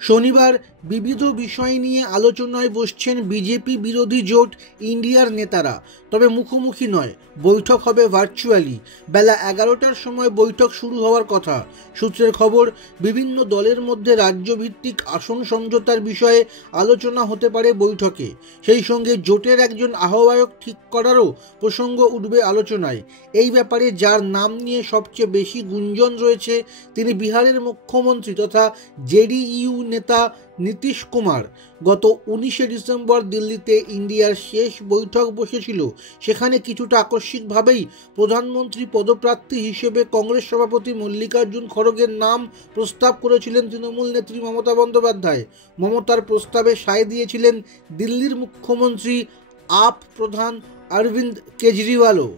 শনিবার বিবিধ বিষয় নিয়ে আলোচনায় বসছেন বিজেপি বিরোধী জোট ইন্ডিয়ার নেতারা। তবে মুখোমুখি নয়, বৈঠক হবে ভার্চুয়ালি। বেলা 11টার সময় বৈঠক শুরু হওয়ার কথা। সূত্রের খবর, বিভিন্ন দলের মধ্যে রাজ্যভিত্তিক আসন সমঝোতার বিষয়ে আলোচনা হতে পারে বৈঠকে। সেই সঙ্গে জোটের একজন আহ্বায়ক ঠিক করারও প্রসঙ্গ উঠবে আলোচনায়। এই ব্যাপারে যার নাম নিয়ে সবচেয়ে বেশি গুঞ্জন রয়েছে, তিনি বিহারের মুখ্যমন্ত্রী তথা জেডিইউ নেতা নীতিশ কুমার। গত 19শে ডিসেম্বর দিল্লিতে ইন্ডিয়ার শেষ বৈঠক বসেছিল। সেখানে কিছুটা আকস্মিকভাবেই প্রধানমন্ত্রী পদপ্রার্থী হিসেবে কংগ্রেস সভাপতি মল্লিকার্জুন খড়গের নাম প্রস্তাব করেছিলেন তৃণমূল নেত্রী মমতা বন্দ্যোপাধ্যায়। মমতার প্রস্তাবে সায় দিয়েছিলেন দিল্লির মুখ্যমন্ত্রী আপ প্রধান অরবিন্দ কেজরিওয়ালও।